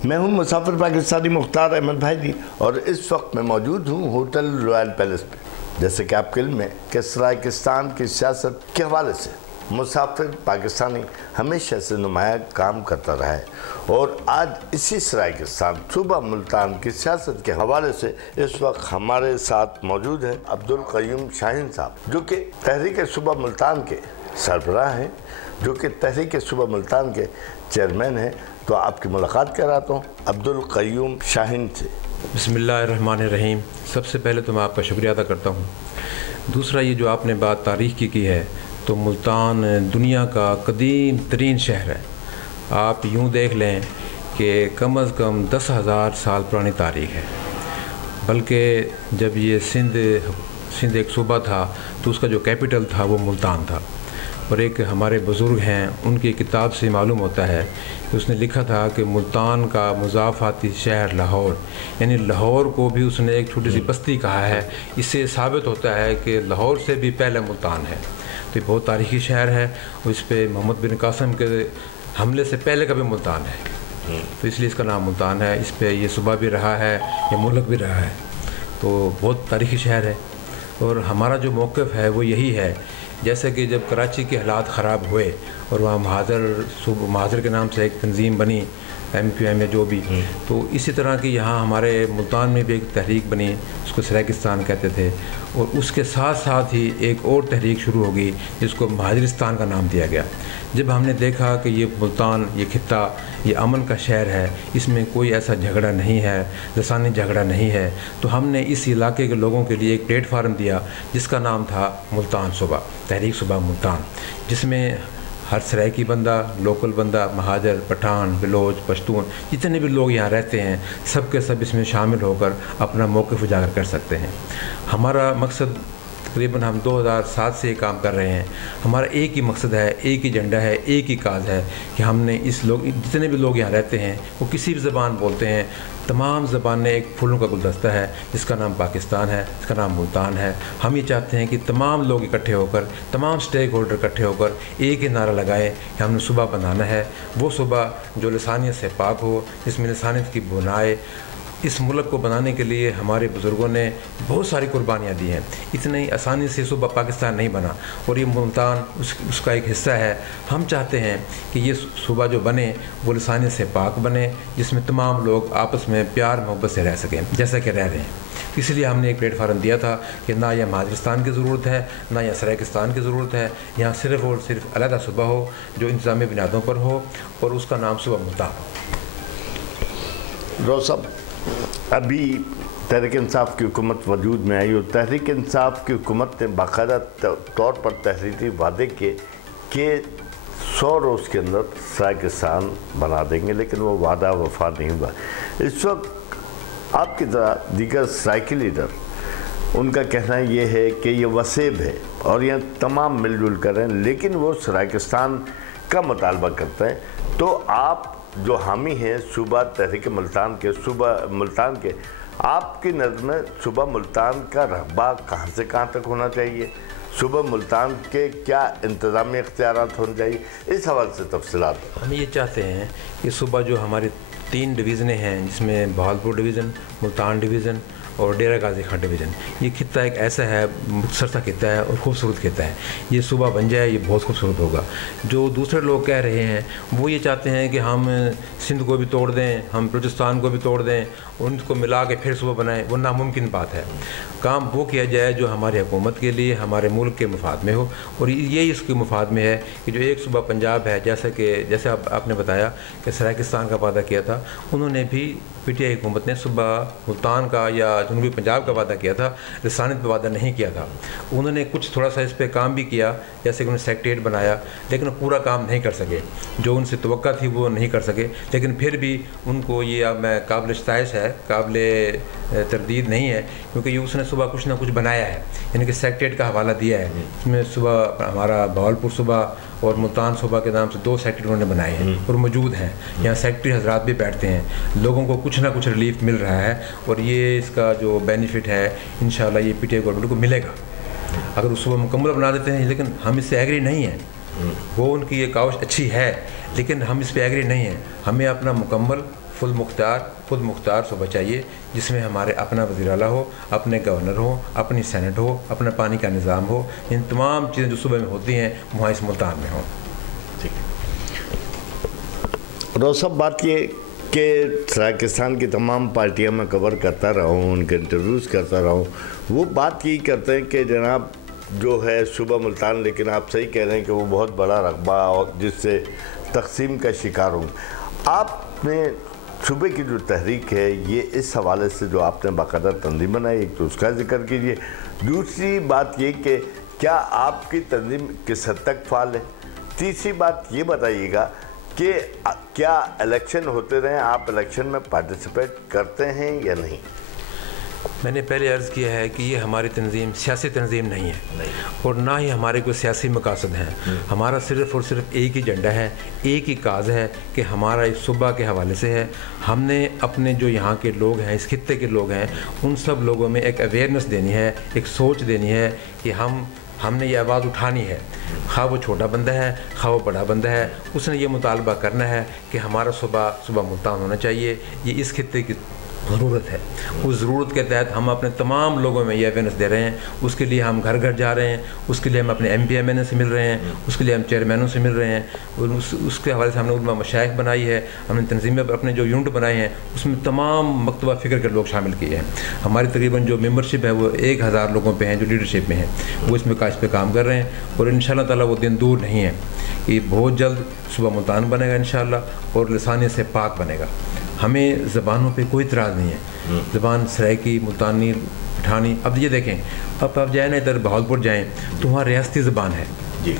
मैं हूं मुसाफिर पाकिस्तानी मुख्तार अहमद भाई जी और इस वक्त मैं मौजूद हूं होटल रॉयल पैलेस पे। जैसे कि आपके इल्म में कि सराकिस्तान की सियासत के हवाले से मुसाफिर पाकिस्तानी हमेशा से नुमाया काम करता रहा है और आज इसी सराकिस्तान सूबा मुल्तान की सियासत के हवाले से इस वक्त हमारे साथ मौजूद हैं अब्दुल क़य्यूम शाहीन साहब, जो कि तहरीक सूबा मुल्तान के सरबराह हैं, जो कि तहरीक सूबा मुल्तान के चेयरमैन हैं। तो आपकी मुलाकात कराता हूँ अब्दुल क़य्यूम शाहीन से। बिस्मिल्लाहिर्रहमानिर्रहीम। सबसे पहले तो मैं आपका शुक्रिया अदा करता हूँ। दूसरा, ये जो आपने बात तारीख़ की है, तो मुल्तान दुनिया का कदीम तरीन शहर है। आप यूँ देख लें कि कम अज़ कम 10,000 साल पुरानी तारीख़ है। बल्कि जब ये सिंध एक सूबा था तो उसका जो कैपिटल था वो मुल्तान था। और एक हमारे बुज़ुर्ग हैं, उनकी किताब से मालूम होता है कि उसने लिखा था कि मुल्तान का मुज़ाफ़ाती शहर लाहौर, यानी लाहौर को भी उसने एक छोटी सी बस्ती कहा है। इससे साबित होता है कि लाहौर से भी पहले मुल्तान है। तो ये बहुत तारीख़ी शहर है और इस पर मोहम्मद बिन कासिम के हमले से पहले का भी मुल्तान है, तो इसलिए इसका नाम मुल्तान है। इस पर यह सूबा भी रहा है, ये मुल्क भी रहा है, तो बहुत तारीख़ी शहर है। और हमारा जो मौक़िफ़ है वो यही है, जैसे कि जब कराची के हालात ख़राब हुए और वहाँ महाजर के नाम से एक तंजीम बनी, MQM या जो भी, तो इसी तरह की यहाँ हमारे मुल्तान में भी एक तहरीक बनी, उसको सराकिस्तान कहते थे। और उसके साथ साथ ही एक और तहरीक शुरू हो गई जिसको महाजरिस्तान का नाम दिया गया। जब हमने देखा कि ये मुल्तान, ये खित्ता, ये अमन का शहर है, इसमें कोई ऐसा झगड़ा नहीं है, लसानी झगड़ा नहीं है, तो हमने इस इलाके के लोगों के लिए एक प्लेटफार्म दिया जिसका नाम था मुल्तान सूबा, तहरीक सूबा मुल्तान, जिसमें हर सराइकी बंदा, लोकल बंदा, महाजर, पठान, बलोच, पश्तून, जितने भी लोग यहाँ रहते हैं, सब के सब इसमें शामिल होकर अपना मौक़िफ़ उजागर कर सकते हैं। हमारा मकसद, तकरीबन हम 2007 से ये काम कर रहे हैं। हमारा एक ही मकसद है, एक ही एजेंडा है, एक ही काज है कि हमने जितने भी लोग यहाँ रहते हैं वो किसी भी ज़बान बोलते हैं, तमाम ज़बानें एक फूलों का गुलदस्ता है जिसका नाम पाकिस्तान है, जिसका नाम मुल्तान है। हम ये चाहते हैं कि तमाम लोग इकट्ठे होकर, तमाम स्टेक होल्डर इकट्ठे होकर एक ही नारा लगाएं कि हमने सूबा बनाना है, वो सूबा जो लसानियत से पाक हो, जिसमें लसानियत की बुनाए। इस मुल्क को बनाने के लिए हमारे बुज़ुर्गों ने बहुत सारी कुर्बानियाँ दी हैं। इतनी आसानी से सूबा पाकिस्तान नहीं बना और ये मुल्तान उसका एक हिस्सा है। हम चाहते हैं कि ये सूबा जो बने वो लसानियत से पाक बने, जिसमें तमाम लोग आपस में प्यार मोहब्बत से रह सकें जैसा कि रह रहे हैं। इसलिए हमने एक प्लेटफार्म दिया था कि ना यह महाजरिस्तान की ज़रूरत है, ना यह सराकिस्तान की ज़रूरत है। यहाँ सिर्फ़ और सिर्फ अलहदा सूबा हो जो इंतज़ामी बुनियादों पर हो और उसका नाम सूबा मुल्तान हो। अभी तहरीक इंसाफ की हुकूमत वजूद में आई और तहरीक इंसाफ की हुकूमत ने बाकायदा तौर पर तहरीरी वादे किए कि 100 रोज़ के अंदर सराकिस्तान बना देंगे, लेकिन वो वादा वफा नहीं हुआ। इस वक्त आपकी तरह दीगर सराइकी लीडर, उनका कहना ये है कि ये वसेब है और यह तमाम मिलजुल कर रहे हैं, लेकिन वो सराकिस्तान का मुतालबा करते हैं। तो आप जो हामी हैं सूबा तहरीक मुल्तान के, आपकी नज़र में सूबा मुल्तान का रकबा कहाँ से कहाँ तक होना चाहिए, सूबा मुल्तान के क्या इंतज़ामी इख्तियारात होने चाहिए, इस हवाले से तफसीलात। हम ये चाहते हैं कि सूबा जो हमारी 3 डिवीज़नें हैं, जिसमें बहावलपुर डिवीज़न, मुल्तान डिवीज़न और डेरा गाजी खान डिवीज़न, ये खित्ता एक ऐसा है, मुख्तसर सा खित्ता है और ख़ूबसूरत खित्ता है। ये सूबा बन जाए, ये बहुत खूबसूरत होगा। जो दूसरे लोग कह रहे हैं वो ये चाहते हैं कि हम सिंध को भी तोड़ दें, हम बलूचिस्तान को भी तोड़ दें, उनको मिला के फिर सूबा बनाएं। वो नामुमकिन बात है। काम वो किया जाए जो हमारी हुकूमत के लिए, हमारे मुल्क के मफाद में हो, और यही इसके मफाद में है कि जो एक सूबा पंजाब है, जैसे आपने बताया कि सराकिस्तान का वादा किया था, उन्होंने भी PTI हुकूमत ने सूबा मुल्तान का या जनूबी पंजाब का वादा किया था, लसानियत पर वादा नहीं किया था। उन्होंने कुछ थोड़ा सा इस पर काम भी किया, जैसे कि उन्होंने सेक्रेटेरिएट बनाया, लेकिन पूरा काम नहीं कर सके। जो उनसे तवक्का थी वो नहीं कर सके, लेकिन फिर भी उनको ये अब मैं काबिल इस्ताइश है, काबिल तरदीद नहीं है, क्योंकि ये उसने सुबह कुछ ना कुछ बनाया है, यानी कि सेक्रेटेरिएट का हवाला दिया है। इसमें सुबह हमारा बहावलपुर सूबा और मुल्तान सूबा के नाम से 2 सेक्रेटरी उन्होंने बनाए हैं और मौजूद हैं। यहाँ सेक्रेटरी हजरात भी बैठते हैं, लोगों को कुछ ना कुछ रिलीफ मिल रहा है और ये इसका जो बेनिफिट है इंशाल्लाह ये PTI गवर्नमेंट को मिलेगा अगर उस सुबह मुकम्मल बना देते हैं। लेकिन हम इससे एग्री नहीं हैं, वो उनकी ये काविश अच्छी है, लेकिन हम इस पर एग्री नहीं हैं। हमें अपना मुकम्मल खुद मुख्तार सूबा चाहिए, जिसमें हमारे अपना वज़ीर आला हो, अपने गवर्नर हो, अपनी सेनेट हो, अपना पानी का निज़ाम हो। इन तमाम चीज़ें जो सूबे में होती हैं वहाँ इस मुल्तान में हों। ठीक है रोज़ बात ये कि पाकिस्तान की तमाम पार्टियां मैं कवर करता रहा हूँ, उनके इंटरव्यूज़ करता रहा हूँ, वो बात यही करते हैं कि जनाब जो है सूबा मुल्तान, लेकिन आप सही कह रहे हैं कि वो बहुत बड़ा रकबा और जिससे तकसीम का शिकार होंगे। आपने सूबे की जो तहरीक है ये इस हवाले से जो आपने बाकायदा तंजीम बनाई, एक तो उसका जिक्र कीजिए। दूसरी बात ये कि क्या आपकी तंजीम किस हद तक फ़ाल है। तीसरी बात ये बताइएगा कि क्या इलेक्शन होते रहे, आप इलेक्शन में पार्टिसिपेट करते हैं या नहीं। मैंने पहले अर्ज़ किया है कि ये हमारी तंजीम सियासी तंजीम नहीं है और ना ही हमारे कोई सियासी मकासद हैं। हमारा सिर्फ़ और सिर्फ एक ही एजेंडा है, एक ही काज है कि हमारा इस सूबा के हवाले से है। हमने अपने जो यहाँ के लोग हैं, इस खित्ते के लोग हैं, उन सब लोगों में एक अवेयरनेस देनी है, एक सोच देनी है कि हमने ये आवाज़ उठानी है। खा वो छोटा बंदा है, खा वो बड़ा बंदा है, उसने ये मुतालबा करना है कि हमारा सूबा मुल्तान होना चाहिए। ये इस खित्ते की ज़रूरत है। उस ज़रूरत के तहत हम अपने तमाम लोगों में ये अवेयरनेस दे रहे हैं। उसके लिए हम घर घर जा रहे हैं, उसके लिए हम अपने MP MNA से मिल रहे हैं, उसके लिए हम चेयरमैनों से मिल रहे हैं। और उसके हवाले से हमने उलमा मशाइख बनाई है, हमने तंजीमें अपने जो यूनिट बनाए हैं उसमें तमाम मकतबा फ़िक्र के लोग शामिल किए हैं। हमारी तकरीबन जो मेंबरशिप है वो 1000 लोगों पे हैं जो लीडरशिप में हैं, वो इसमें काश पे काम कर रहे हैं। और इंशाअल्लाह ताला वो दिन दूर नहीं है कि बहुत जल्द सूबा मुल्तान बनेगा इंशाअल्लाह, और लिसानियत से पाक बनेगा। हमें ज़बानों पे कोई इतराज़ नहीं है। ज़बान सराइकी, मुल्तानी, पठानी, अब ये देखें, अब आप जाए ना इधर बहावलपुर जाएँ तो वहाँ रियासती ज़बान है जी,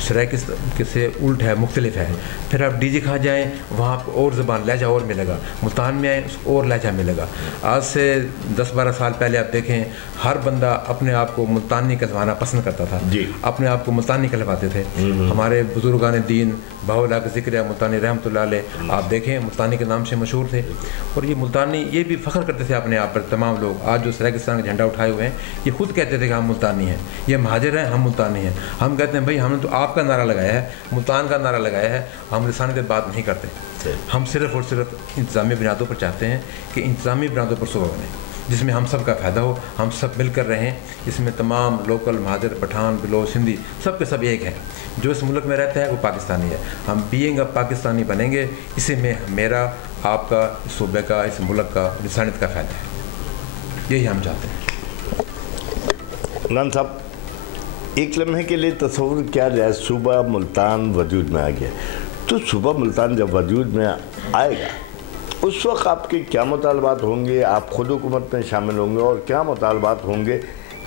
सराइकी से उल्ट है, मुख्तलिफ है। फिर आप DG खा जाएँ वहाँ और ज़बान लहजा और मिलेगा, मुल्तान में आए उसको और लहजा मिलेगा। आज से 10-12 साल पहले आप देखें हर बंदा अपने आप को मुल्तानी कहलवाना पसंद करता था जी, अपने आप को मुल्तानी कहलवाते थे। हमारे बुजुर्गान दीन बाहुला का जिक्र है, मुल्तानी रहमतुल्लाह अलैह, आप देखें मुल्तानी के नाम से मशहूर थे। और ये मुल्तानी ये भी फ़ख्र करते थे अपने आप पर। तमाम लोग आज जो सराकिस्तान का झंडा उठाए हुए हैं ये खुद कहते थे कि हम मुल्तानी हैं, ये महाजिर हैं, हम मुल्तानी हैं। हम कहते हैं भाई हमने तो आपका नारा लगाया है, मुल्तान का नारा लगाया है, हम लिसानी पे बात नहीं करते। हम सिर्फ़ और सिर्फ इंतज़ामी बुनियादों पर चाहते हैं कि इंतज़ामी बुनियादों पर सूबा बने जिसमें हम सब का फ़ायदा हो, हम सब मिल कर रहें, जिसमें तमाम लोकल महाजिर, पठान, बिलोच, सिंधी सब के सब एक हैं। जो इस मुल्क में रहता है वो पाकिस्तानी है। हम बीइंग अब पाकिस्तानी बनेंगे, इसी में मेरा, आपका, इस सूबे का, इस मुल्क का, इंसानियत का फ़ायदा है। यही हम चाहते हैं। इमरान साहब, एक लम्हे के लिए तस्वुर किया जाए सूबा मुल्तान वजूद में आ गया, तो सूबा मुल्तान जब वजूद में आएगा उस वक्त आपके क्या मुतालबात होंगे, आप खुद हुकूमत में शामिल होंगे, और क्या मुतालबात होंगे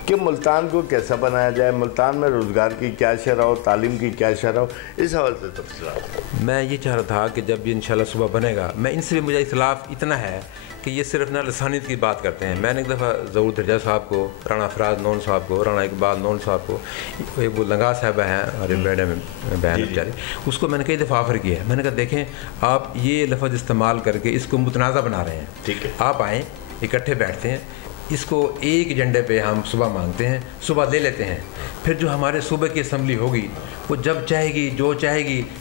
कि मुल्तान को कैसा बनाया जाए, मुल्तान में रोज़गार की क्या शरह हो, तालीम की क्या शरह हो, इस हवाले से तफसीलात। मैं ये चाह रहा था कि जब ये इंशाल्लाह सुबह बनेगा, मैं इनसे भी मुझे इख्तिलाफ इतना है कि ये सिर्फ ना लसानियत की बात करते हैं। मैंने एक दफ़ा ज़हूर दर्जा साहब को, राणा फराज नौन साहब को, राणा इकबाल नौन साहब को, एक वो लंगा साहब हैं और बेड़े में बहन बेचारे, उसको मैंने कई दफ़ा ऑफ़र किया है। मैंने कहा देखें आप ये लफ्ज़ इस्तेमाल करके इसको मुतनाज़ा बना रहे हैं, ठीक है, आप आएँ इकट्ठे बैठते हैं, इसको एक एजेंडे पे हम सुबह मांगते हैं, सुबह ले लेते हैं। फिर जो हमारे सूबे की असम्बली होगी वो जब चाहेगी,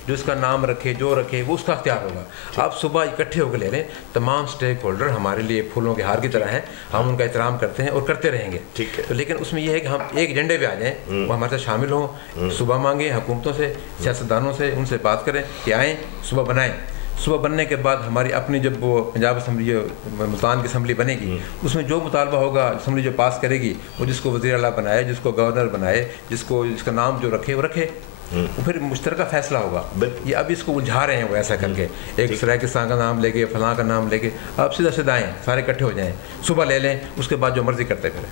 जो इसका नाम रखे, जो रखे, वो उसका अख्तियार होगा। आप सुबह इकट्ठे होकर ले लें। तमाम स्टेक होल्डर हमारे लिए फूलों के हार की तरह हैं, हम उनका एहतराम करते हैं और करते रहेंगे, ठीक है। तो लेकिन उसमें यह है कि हम एक एजेंडे पे आ जाएँ, वो हमारे साथ शामिल हों, सुबह मांगें हुकूमतों से, सियासतदानों से, उनसे बात करें कि आएँ, सुबह बनाएँ। सुबह बनने के बाद हमारी अपनी जब वो पंजाब असम्बली, मुल्तान की असम्बली बनेगी, उसमें जो मुतालबा होगा असम्बली जो पास करेगी, वो जिसको वज़ीर आला बनाए, जिसको गवर्नर बनाए, जिसका नाम जो रखे वो रखे, वो फिर मुश्तरका फैसला होगा। ये अब इसको उलझा रहे हैं वो ऐसा करके, एक सराकिस्तान का नाम लेके, फलां का नाम लेके, अब सीधा सीधा आएँ, सारे इकट्ठे हो जाएँ, सुबह ले लें, उसके बाद जो मर्ज़ी करते फिरें।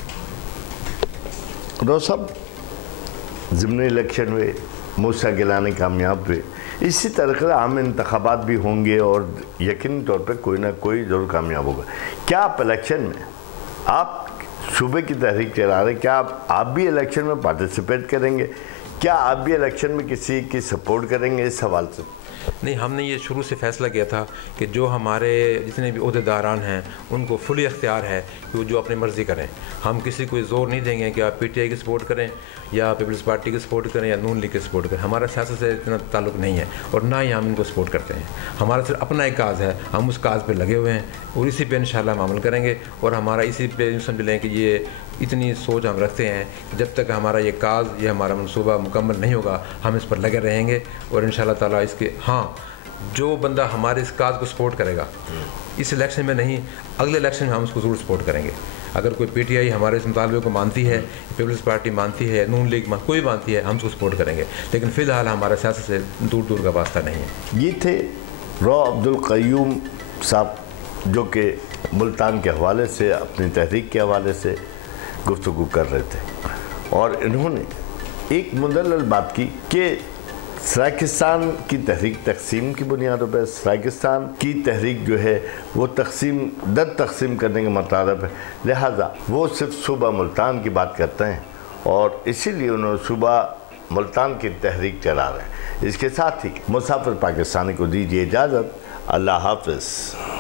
रोज़ साहब, ज़िमनी इलेक्शन में मूसा गिलानी कामयाब हुए, इसी तरह आम इंतखाबात भी होंगे और यकीनी तौर पे कोई ना कोई ज़रूर कामयाब होगा। क्या आप इलेक्शन में, आप सूबे की तहरीक चला रहे, क्या आप भी इलेक्शन में पार्टिसिपेट करेंगे? क्या आप भी इलेक्शन में किसी की सपोर्ट करेंगे? इस सवाल से नहीं, हमने ये शुरू से फ़ैसला किया था कि जो हमारे जितने भी अहदेदारान हैं उनको फुली अख्तियार है कि वो जो अपनी मर्ज़ी करें। हम किसी को ज़ोर नहीं देंगे कि आप PTI की सपोर्ट करें या पीपल्स पार्टी की सपोर्ट करें या नून लीग की सपोर्ट करें। हमारा सियासत से इतना ताल्लुक़ नहीं है और ना ही हम इनको सपोर्ट करते हैं। हमारा सिर्फ अपना एक काज है, हम उस काज पर लगे हुए हैं और इसी पे इंशाल्लाह हम अमल करेंगे। और हमारा इसी पे समझ लें कि ये इतनी सोच हम रखते हैं कि जब तक हमारा ये काज, ये हमारा मनसूबा मुकम्मल नहीं होगा, हम इस पर लगे रहेंगे। और इंशाल्लाह ताला इसके जो बंदा हमारे इस काज को सपोर्ट करेगा, इस इलेक्शन में नहीं, अगले इलेक्शन में हम उसको ज़रूर सपोर्ट करेंगे। अगर कोई PTI हमारे इस मुतालबे को मानती है, पीपल्स पार्टी मानती है, नून लीग कोई मानती है, हम उसको सपोर्ट करेंगे। लेकिन फ़िलहाल हमारा सियासत से दूर दूर का वास्ता नहीं है। ये थे रॉ अब्दुल क़य्यूम साहब, जो कि मुल्तान के हवाले से, अपनी तहरीक के हवाले से गुफ्तगू कर रहे थे। और इन्होंने एक मुदल्लल बात की कि सराकिस्तान की तहरीक तकसीम की बुनियादों पर, सराकिस्तान की तहरीक जो है वो तकसीम करने के मुताबिक है, लिहाजा वो सिर्फ सूबा मुल्तान की बात करते हैं और इसीलिए उन्होंने सूबा मुल्तान की तहरीक चला रहे हैं। इसके साथ ही मुसाफिर पाकिस्तानी को दीजिए इजाज़त। अल्लाह हाफ़िज़।